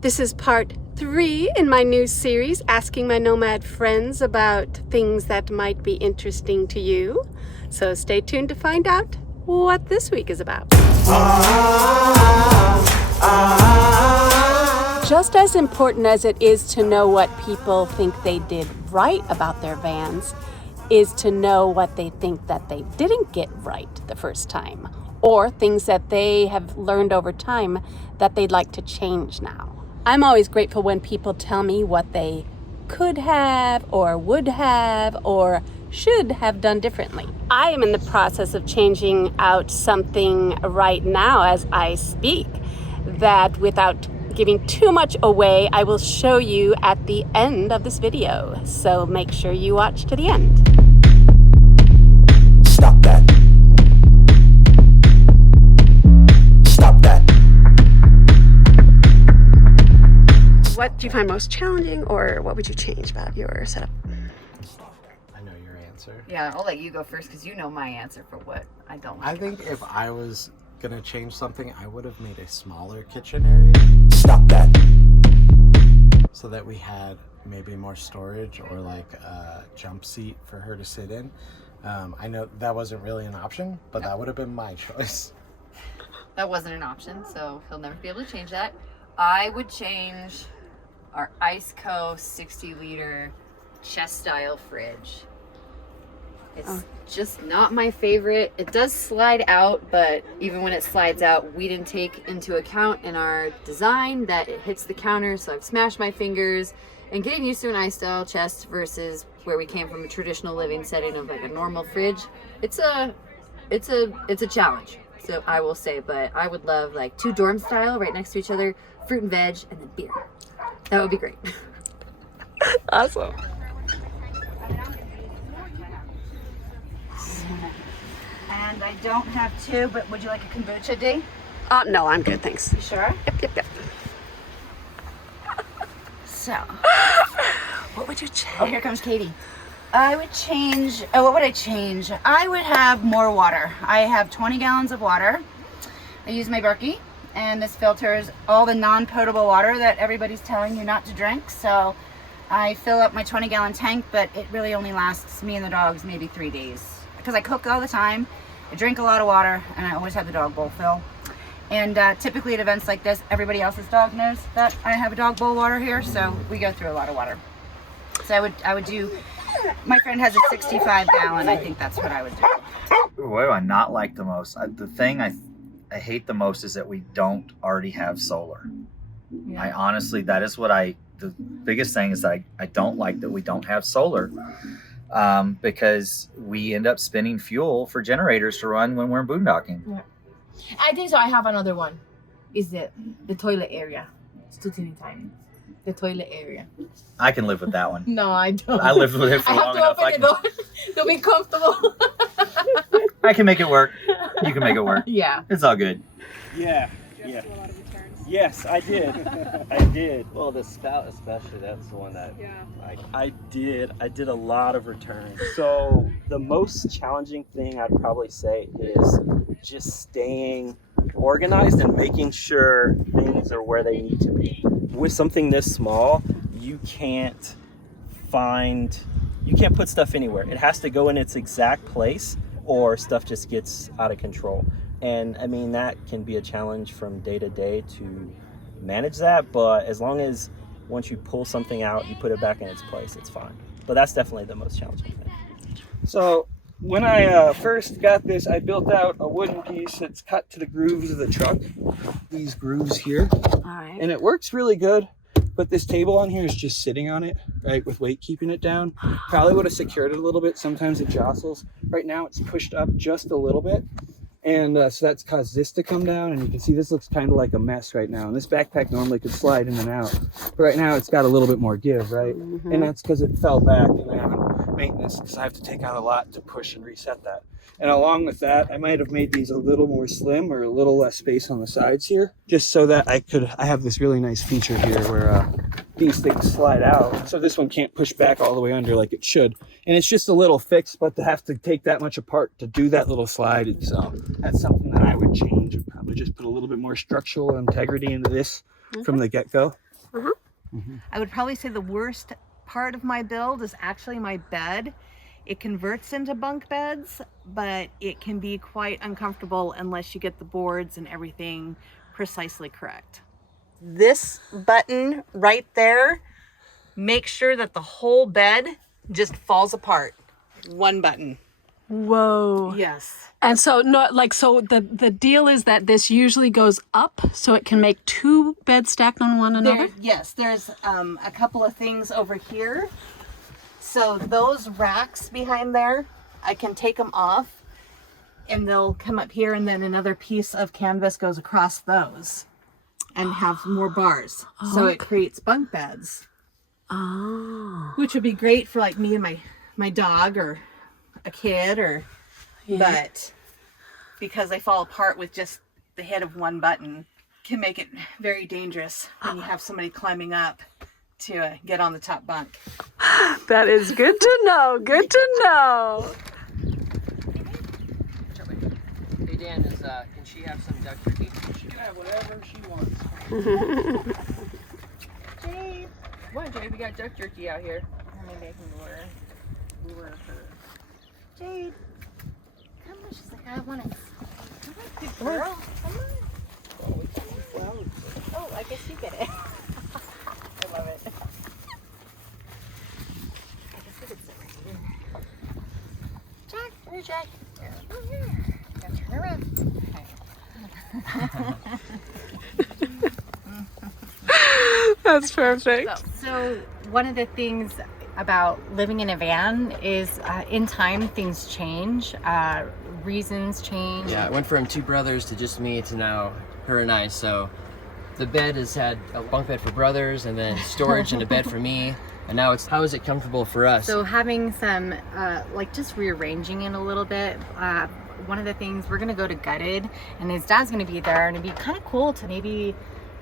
This is part 3 in my new series, asking my nomad friends about things that might be interesting to you. So stay tuned to find out what this week is about. Just as important as it is to know what people think they did right about their vans is to know what they think that they didn't get right the first time, or things that they have learned over time that they'd like to change now. I'm always grateful when people tell me what they could have or would have or should have done differently. I am in the process of changing out something right now as I speak that, without giving too much away, I will show you at the end of this video. So make sure you watch to the end. Stop that. Stop that. What do you find most challenging, or what would you change about your setup? I know your answer. Yeah, I'll let you go first because you know my answer for what I don't like. I think if I was gonna change something, I would have made a smaller kitchen area. Stop that. So that we had maybe more storage or like a jump seat for her to sit in. I know that wasn't really an option, but that would have been my choice. That wasn't an option, so he'll never be able to change that. I would change our Ice Co 60-liter chest-style fridge. It's just not my favorite. It does slide out, but even when it slides out, we didn't take into account in our design that it hits the counter, so I've smashed my fingers. And getting used to an ice-style chest versus where we came from a traditional living setting of like a normal fridge, it's a challenge. So I will say, but I would love like 2 dorm style right next to each other, fruit and veg, and then beer. That would be great. Awesome. And I don't have 2, but would you like a kombucha, Dee? No, I'm good, thanks. You sure? Yep. So, What would you change? oh, here comes Katie. I would change, what would I change? I would have more water. I have 20 gallons of water. I use my Jerky, and this filters all the non-potable water that everybody's telling you not to drink. So I fill up my 20-gallon tank, but it really only lasts me and the dogs maybe 3 days. Because I cook all the time, I drink a lot of water, and I always have the dog bowl fill. And typically at events like this, everybody else's dog knows that I have a dog bowl water here, so we go through a lot of water. So I would do, my friend has a 65 gallon, I think that's what I would do. What do I not like the most? The thing I hate the most is that we don't already have solar. Yeah. I honestly, that is what the biggest thing is that I don't like that we don't have solar. Because we end up spending fuel for generators to run when we're boondocking. Yeah. I think so. I have another one. Is the toilet area? It's too teeny tiny. The toilet area. I can live with that one. No, I don't. I lived with it for I have long to enough. open the door to be comfortable. I can make it work. You can make it work. Yeah. It's all good. Yeah. Yes, I did. I did. Well, the spout especially, that's the one that I did a lot of returns. So the most challenging thing I'd probably say is just staying organized and making sure things are where they need to be. With something this small, you can't put stuff anywhere. It has to go in its exact place or stuff just gets out of control. And I mean, that can be a challenge from day to day to manage that, but as long as once you pull something out, you put it back in its place, it's fine. But that's definitely the most challenging thing. So when I first got this, I built out a wooden piece that's cut to the grooves of the truck. These grooves here. All right. And it works really good, but this table on here is just sitting on it, right, with weight keeping it down. Probably would have secured it a little bit. Sometimes it jostles. Right now it's pushed up just a little bit. And so that's caused this to come down, and you can see this looks kind of like a mess right now. And this backpack normally could slide in and out, but right now it's got a little bit more give, right? Mm-hmm. And that's because it fell back, and I haven't maintenance because I have to take out a lot to push and reset that. And along with that, I might have made these a little more slim or a little less space on the sides here, just so that I have this really nice feature here where these things slide out. So this one can't push back all the way under like it should. And it's just a little fix, but to have to take that much apart to do that little slide, so that's something that I would change. I'd probably just put a little bit more structural integrity into this from the get-go. I would probably say the worst part of my build is actually my bed. It converts into bunk beds, but it can be quite uncomfortable unless you get the boards and everything precisely correct. This button right there, make sure that the whole bed just falls apart. One button. Whoa. Yes. And so the deal is that this usually goes up so it can make two beds stacked on one another? Yes, there's a couple of things over here. So those racks behind there, I can take them off and they'll come up here, and then another piece of canvas goes across those and have more bars. So it creates bunk beds. Oh. Which would be great for like me and my dog or a kid, or but because they fall apart with just the hit of one button, can make it very dangerous when you have somebody climbing up to get on the top bunk. That is good to know. Good to know. Hey Dan, can she have some duck jerky? She can have whatever she wants. Jade. Come on, Jade, we got duck jerky out here. Maybe I can lure her. Jade, come on. She's like, I want it. Come on, good girl. Come on. Oh, I guess you get it. I love it. I guess we could sit right here. Jack, where's Jack? Over here. Now turn around. That's perfect. So one of the things about living in a van is in time things change, reasons change. Yeah, it went from 2 brothers to just me to now her and I. So the bed has had a bunk bed for brothers, and then storage and a bed for me. And now it's, how is it comfortable for us? So having some, like just rearranging it a little bit. One of the things, we're gonna go to Gutted, and his dad's gonna be there, and it'd be kind of cool to maybe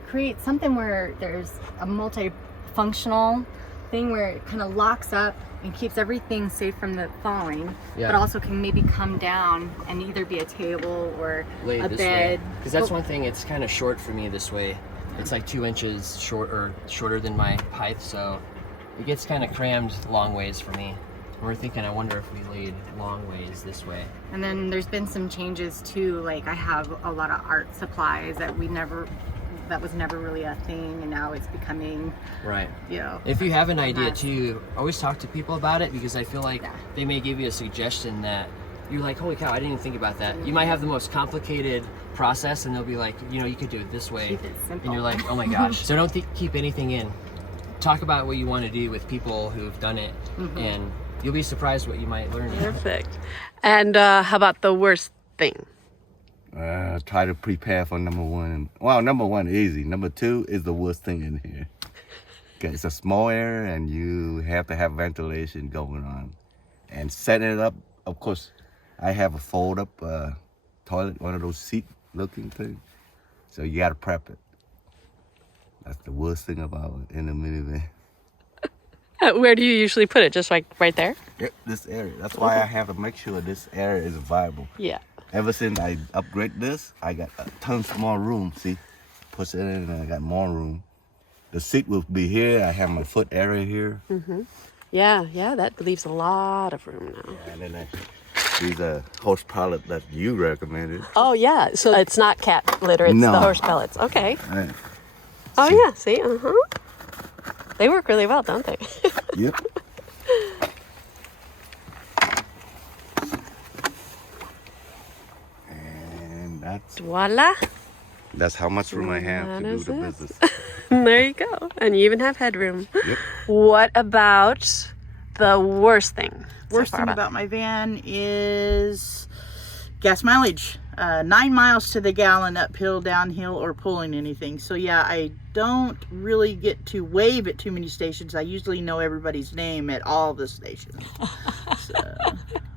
create something where there's a multifunctional thing where it kind of locks up and keeps everything safe from the falling, but also can maybe come down and either be a table or Laid a this bed. Because that's one thing, it's kind of short for me this way. It's like 2 inches short, or shorter than my height, so it gets kind of crammed long ways for me. We're thinking, I wonder if we laid long ways this way. And then there's been some changes too, like I have a lot of art supplies that was never really a thing, and now it's becoming, Right. you know. If you have an idea too, always talk to people about it, because I feel like they may give you a suggestion that you're like, holy cow, I didn't even think about that. You might have the most complicated process, and they'll be like, you know, you could do it this way. Keep it simple. And you're like, oh my gosh. So don't keep anything in. Talk about what you want to do with people who've done it, and you'll be surprised what you might learn. Perfect. And how about the worst thing? Try to prepare for number 1. Well, number 1 easy. Number 2 is the worst thing in here. Okay, it's a small area, and you have to have ventilation going on. And setting it up, of course, I have a fold-up toilet, one of those seat-looking things. So you got to prep it. That's the worst thing about it in a minivan. Where do you usually put it? Just like right there? Yep, this area. That's why I have to make sure this area is viable. Yeah. Ever since I upgrade this, I got a ton more room. See, push it in, and I got more room. The seat will be here. I have my foot area here. Yeah, that leaves a lot of room now. Yeah, and then these horse pellets that you recommended. Oh yeah, so it's not cat litter, it's the horse pellets. Okay. Right. Oh yeah, see, They work really well, don't they? Yep. And that's Voila. That's how much room I have to do the business. There you go. And you even have headroom. Yep. What about the worst thing? Worst thing about my van is gas mileage. 9 miles to the gallon, uphill, downhill, or pulling anything. So yeah, I don't really get to wave at too many stations. I usually know everybody's name at all the stations.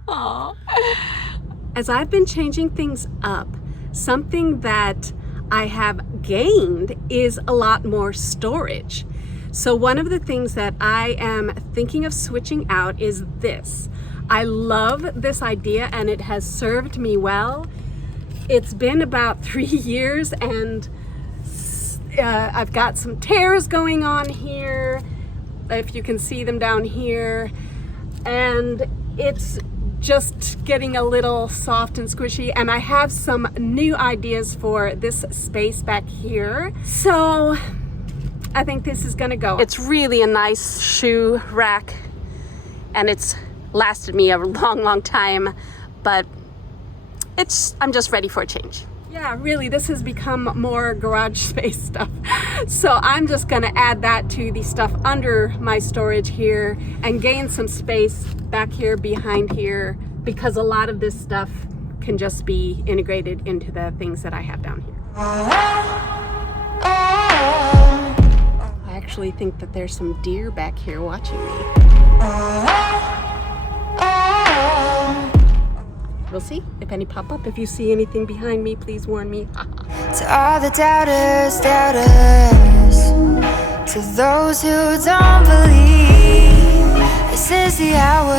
Aww. As I've been changing things up, something that I have gained is a lot more storage. So one of the things that I am thinking of switching out is this. I love this idea, and it has served me well. It's been about 3 years, and I've got some tears going on here, if you can see them down here, and it's just getting a little soft and squishy, and I have some new ideas for this space back here. So I think this is gonna go. It's really a nice shoe rack, and it's lasted me a long time, but I'm just ready for a change. Yeah, really, this has become more garage space stuff. So I'm just gonna add that to the stuff under my storage here and gain some space back here behind here, because a lot of this stuff can just be integrated into the things that I have down here. I actually think that there's some deer back here watching me. We'll see if any pop up. If you see anything behind me, please warn me. To all the doubters, to those who don't believe, this is the hour.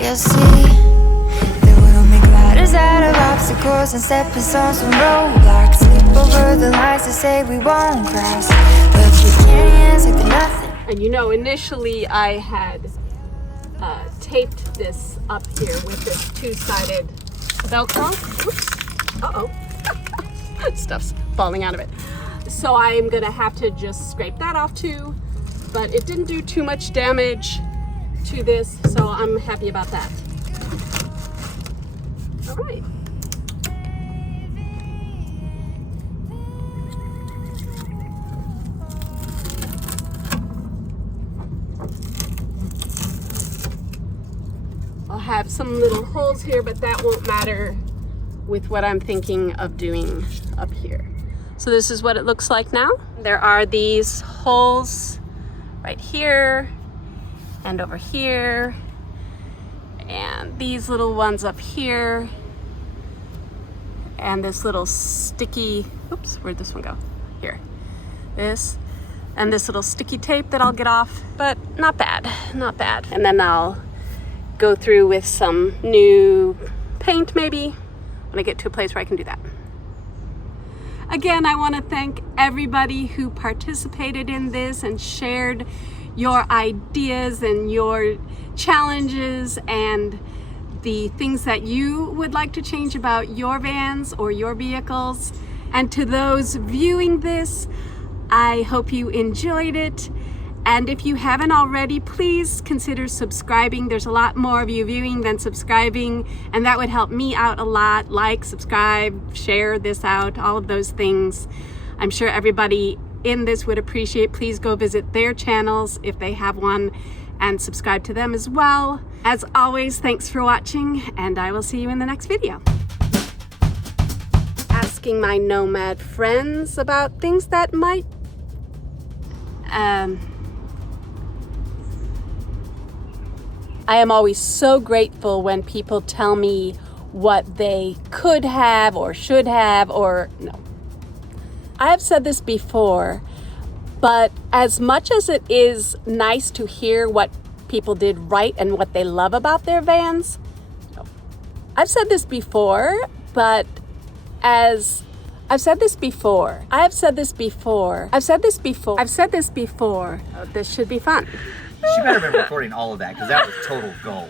You'll see that we'll make ladders out of obstacles and stepping stones from roadblocks. Slip over the lines to say we won't cross, but you can't like the nothing. And you know, initially I had taped this up here with this two-sided Velcro. Oops. Uh-oh. Stuff's falling out of it. So I'm gonna have to just scrape that off too, but it didn't do too much damage to this, so I'm happy about that. All right. I'll have some little holes here, but that won't matter with what I'm thinking of doing up here. So this is what it looks like now. There are these holes right here and over here, and these little ones up here, and this little sticky, oops, where'd this one go? Here. This, and this little sticky tape that I'll get off, but not bad, not bad. And then I'll go through with some new paint maybe when I get to a place where I can do that. Again, I want to thank everybody who participated in this and shared your ideas and your challenges and the things that you would like to change about your vans or your vehicles. And to those viewing this, I hope you enjoyed it. And if you haven't already, please consider subscribing. There's a lot more of you viewing than subscribing, and that would help me out a lot. Like, subscribe, share this out, all of those things. I'm sure everybody in this would appreciate. Please go visit their channels if they have one and subscribe to them as well. As always, thanks for watching, and I will see you in the next video. Asking my nomad friends about things that might I am always so grateful when people tell me what they could have or should have, or no. I have said this before, but as much as it is nice to hear what people did right and what they love about their vans, no. I've said this before, but as I've said this before. I've said this before. I've said this before. I've said this before. Oh, this should be fun. She better have been recording all of that, because that was total gold.